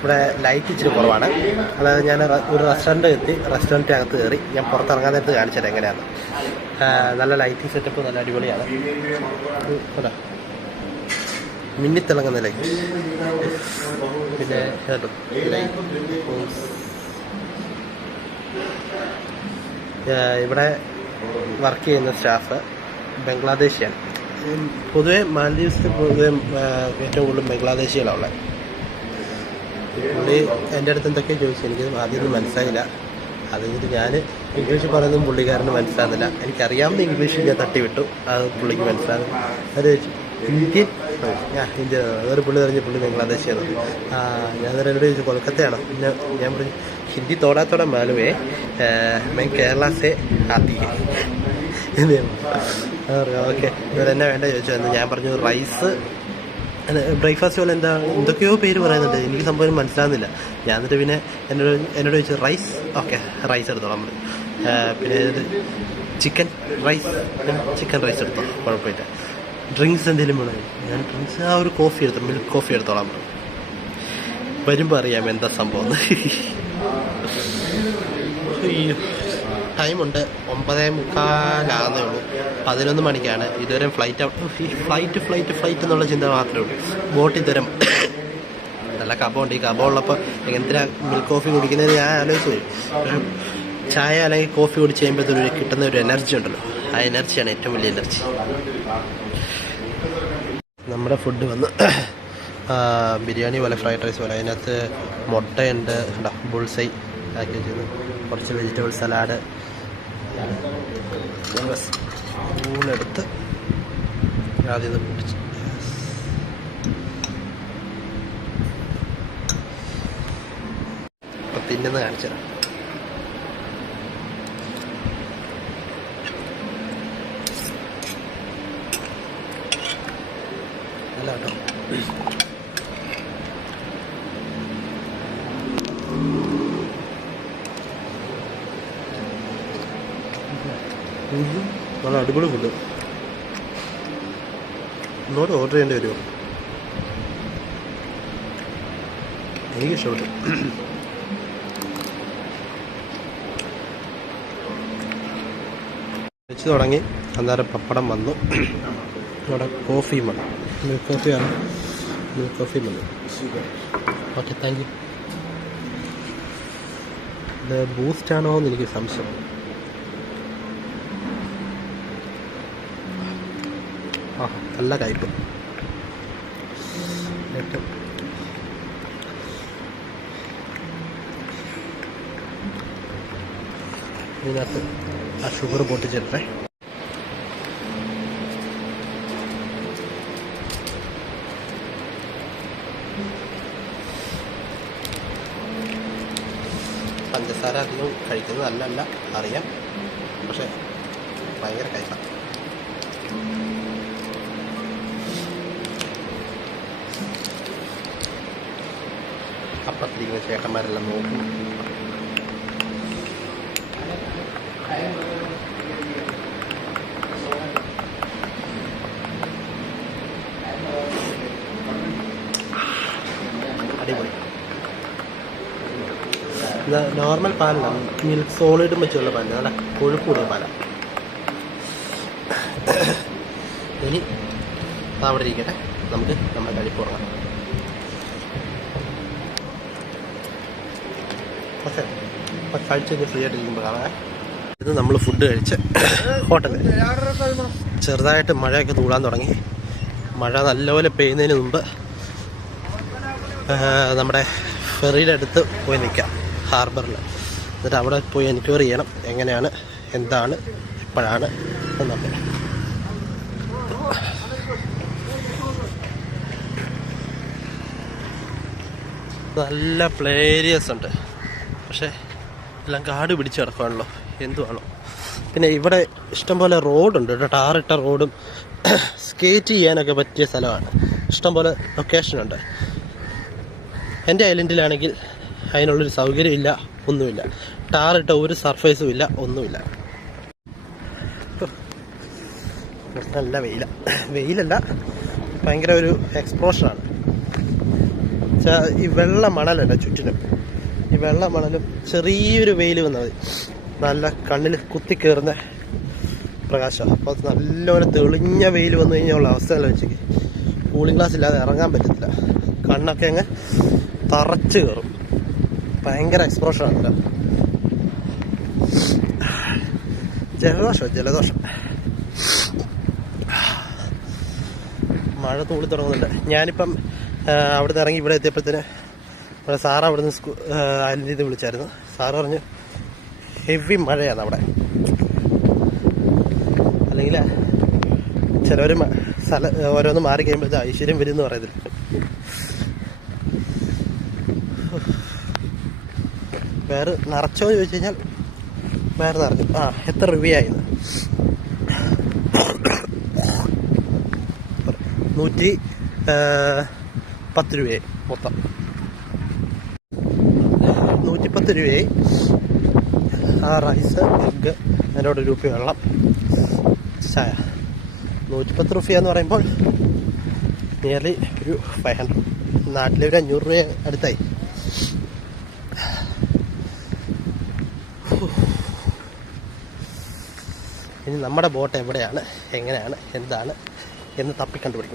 ഇവിടെ ലൈറ്റ് ഇച്ചിരി കുറവാണ്. അതായത് ഞാൻ ഒരു റെസ്റ്റോറൻറ്റിനകത്ത് കയറി. ഞാൻ പുറത്തിറങ്ങാൻ നേരത്ത് കാണിച്ചത് എങ്ങനെയാണ്. നല്ല ലൈറ്റിംഗ് സെറ്റപ്പ് നല്ല അടിപൊളിയാണ്. മിന്നിത്തിളങ്ങുന്ന ലൈറ്റ്. പിന്നെ ഇവിടെ വർക്ക് ചെയ്യുന്ന സ്റ്റാഫ് ബംഗ്ലാദേശിയാണ്. പൊതുവെ മാലദ്വീപ്സിൽ ഏറ്റവും കൂടുതൽ ബംഗ്ലാദേശികളാണ് ഉള്ളത്. പുള്ളി എൻ്റെ അടുത്ത് എന്തൊക്കെയോ ചോദിച്ചു. എനിക്ക് ആദ്യമൊന്നും മനസ്സിലായില്ല. അത് കഴിഞ്ഞിട്ട് ഞാൻ ഇംഗ്ലീഷ് പറയുന്നതും പുള്ളിക്കാരന് മനസ്സിലാകുന്നില്ല. എനിക്കറിയാവുന്ന ഇംഗ്ലീഷ് ഞാൻ തട്ടിവിട്ടു. അത് പുള്ളിക്ക് മനസ്സിലാകും. അത് ചോദിച്ചു ഇന്ത്യൻ ഇന്ത്യ. വേറെ പുള്ളി പറഞ്ഞ് പുള്ളി ബംഗ്ലാദേശിയാണ്. ഞാൻ എന്നോട് ചോദിച്ചു കൊൽക്കത്തയാണോ? പിന്നെ ഞാൻ പറഞ്ഞു ഹിന്ദി തോടാത്തോടെ മാലുവേ മൈ കേരള സേ ആത്തി. ഓക്കെ ഇവരെന്നെ വേണ്ട ചോദിച്ചു. ഞാൻ പറഞ്ഞു റൈസ് ബ്രേക്ക്ഫാസ്റ്റ് പോലെ എന്തൊക്കെയോ പേര് പറയുന്നുണ്ട്. എനിക്ക് സംഭവം മനസ്സിലാകുന്നില്ല. ഞാൻ എന്നിട്ട് പിന്നെ എന്നോട് ചോദിച്ചു റൈസ്. ഓക്കെ റൈസ് എടുത്തോളാം. പിന്നെ ചിക്കൻ റൈസ് എടുത്തോ, കുഴപ്പമില്ല. ഡ്രിങ്ക്സ് എന്തെങ്കിലും വേണം. ഞാൻ ഡ്രിങ്ക്സ് ഒരു കോഫി എടുത്തു, മിൽക്ക് കോഫി എടുത്തോളാം. വരുമ്പോൾ അറിയാം എന്താ സംഭവം. ടൈമുണ്ട് 9:45 ഉള്ളൂ. 11 മണിക്കാണ്. ഇതുവരെ ഫ്ലൈറ്റ് എന്നുള്ള ചിന്ത മാത്രമേ ഉള്ളൂ. ബോട്ട് ഇതുവരെ നല്ല കബമുണ്ട്. ഈ കബമുള്ളപ്പോൾ എങ്ങനത്തെ മിൽക്ക് കോഫി കുടിക്കുന്നതിന് ഞാൻ ആലോചിച്ച് വരും. ചായ അല്ലെങ്കിൽ കോഫി കുടിച്ച് കഴിയുമ്പോഴത്തേക്ക് കിട്ടുന്ന ഒരു എനർജി ഉണ്ടല്ലോ, ആ എനർജിയാണ് ഏറ്റവും വലിയ എനർജി. നമ്മുടെ ഫുഡ് വന്ന് ബിരിയാണി പോലെ ഫ്രൈഡ് റൈസ് പോലെ. അതിനകത്ത് മുട്ടയുണ്ട്, ബുൾസൈ പാക്കേജ് ചെയ്ത്, കുറച്ച് വെജിറ്റബിൾ സലാഡ്. സ്പൂണെടുത്ത് ആദ്യം പിടിച്ച് ഇപ്പം തിന്നുന്ന കാണിച്ചു. അല്ല കേട്ടോ, നല്ല അടിപൊളി ഫുഡ്. ഒന്നുകൂടെ ഓർഡർ ചെയ്യേണ്ടി വരുമോ? എനിക്ക് ഇഷ്ടപ്പെട്ടു. വെച്ച് തുടങ്ങി. അന്നേരം പപ്പടം വന്നു. ഇവിടെ കോഫിയും വന്നു. മിൽക്ക് കോഫിയാണ്. മിൽക്ക് കോഫിയും വന്നു. Okay, thank you. ഇത് ബൂസ്റ്റാണോ എന്ന് എനിക്ക് സംശയം. നല്ല കയ്പ്. ഇതിനകത്ത് ആ ഷുഗർ പൊട്ടിച്ചിട്ടേ. പഞ്ചസാര അധികം കഴിക്കുന്നത് നല്ലല്ല അറിയാം, പക്ഷെ ഭയങ്കര കയ്പാണ്. അപ്പത്തിരിക്കുന്ന ചേട്ടന്മാരെല്ലാം നോക്കും. അടിപൊളി. ഇത് നോർമൽ പാലല്ല, മിൽക്ക് സോളിഡും വെച്ചുള്ള പാലാണ്. നല്ല കൊഴുപ്പ് കൂടിയ പാലാണ്. ഇനി അവിടെ ഇരിക്കട്ടെ, നമുക്ക് നമ്മുടെ കഴിപ്പ് തുടങ്ങാം. ഓക്കെ, അപ്പം കഴിച്ച് കഴിഞ്ഞ് ഫ്രീ ആയിട്ടിരിക്കുമ്പോൾ കാണാം. ഇത് നമ്മൾ ഫുഡ് കഴിച്ച് ഹോട്ടലിൽ ചെറുതായിട്ട് മഴയൊക്കെ തൂടാൻ തുടങ്ങി. മഴ നല്ലപോലെ പെയ്യുന്നതിന് മുമ്പ് നമ്മുടെ ഫെറിയുടെ അടുത്ത് പോയി നിൽക്കാം, ഹാർബറിൽ. എന്നിട്ട് അവിടെ പോയി എൻക്വയറി ചെയ്യണം എങ്ങനെയാണ്, എന്താണ്, എപ്പോഴാണ് എന്നൊക്കെ. നല്ല പ്ലേ ഏരിയസ് ഉണ്ട്, പക്ഷേ എല്ലാം കാട് പിടിച്ച് കിടക്കുകയാണല്ലോ, എന്തുവാണോ. പിന്നെ ഇവിടെ ഇഷ്ടംപോലെ റോഡുണ്ട് കേട്ടോ, ടാറിട്ട റോഡും സ്കേറ്റ് ചെയ്യാനൊക്കെ പറ്റിയ സ്ഥലമാണ്. ഇഷ്ടംപോലെ ലൊക്കേഷനുണ്ട്. എൻ്റെ ഐലൻഡിലാണെങ്കിൽ അതിനുള്ളൊരു സൗകര്യമില്ല, ഒന്നുമില്ല. ടാറിട്ട ഒരു സർഫേസും ഇല്ല, ഒന്നുമില്ല. നല്ല വെയിലല്ല, ഭയങ്കര ഒരു എക്സ്പ്ലോഷനാണ്. ഈ വെള്ള മണലല്ല ചുറ്റിനും, ഈ വെള്ള മണലും ചെറിയൊരു വെയിൽ വന്നാൽ മതി, നല്ല കണ്ണിൽ കുത്തിക്കയറുന്ന പ്രകാശമാണ്. അപ്പോൾ നല്ലപോലെ തെളിഞ്ഞ വെയിൽ വന്നു കഴിഞ്ഞാൽ ഉള്ള അവസ്ഥ അല്ല വെച്ചേക്ക്, കൂളിംഗ് ഗ്ലാസ് ഇല്ലാതെ ഇറങ്ങാൻ പറ്റത്തില്ല. കണ്ണൊക്കെ അങ്ങ് തറച്ച് കയറും. ഭയങ്കര എക്സ്പ്ലോഷനാണല്ലോ. ജലദോഷം. മഴ തൂളി തുടങ്ങുന്നുണ്ട്. ഞാനിപ്പം അവിടെ നിന്ന് ഇറങ്ങി ഇവിടെ എത്തിയപ്പോഴത്തേന് സാറ് അവിടെ നിന്ന് അനിത് വിളിച്ചായിരുന്നു. സാറ് പറഞ്ഞു ഹെവി മഴയാണ് അവിടെ. അല്ലെങ്കിൽ ചിലവർ ഓരോന്ന് മാറി കഴിയുമ്പോൾ ഐശ്വര്യം വരും എന്ന് പറയുന്നില്ല. വേറെ നിറച്ചോ എന്ന് ചോദിച്ചു കഴിഞ്ഞാൽ വേറെ നിറഞ്ഞു. എത്ര രൂപയായിരുന്നു? 110 രൂപയായി മൊത്തം. 110 രൂപയായി. റൈസ്, എഗ്ഗ്, അതിനോട് രൂപ വെള്ളം, ചായ. 110 രൂപ എന്ന് പറയുമ്പോൾ നിയർലി ഒരു 500. നാട്ടിലെ ഒരു 500 രൂപ അടുത്തായി. ഇനി നമ്മുടെ ബോട്ട് എവിടെയാണ്, എങ്ങനെയാണ്, എന്താണ് എന്ന് തപ്പിക്കണ്ടുപിടിക്കും.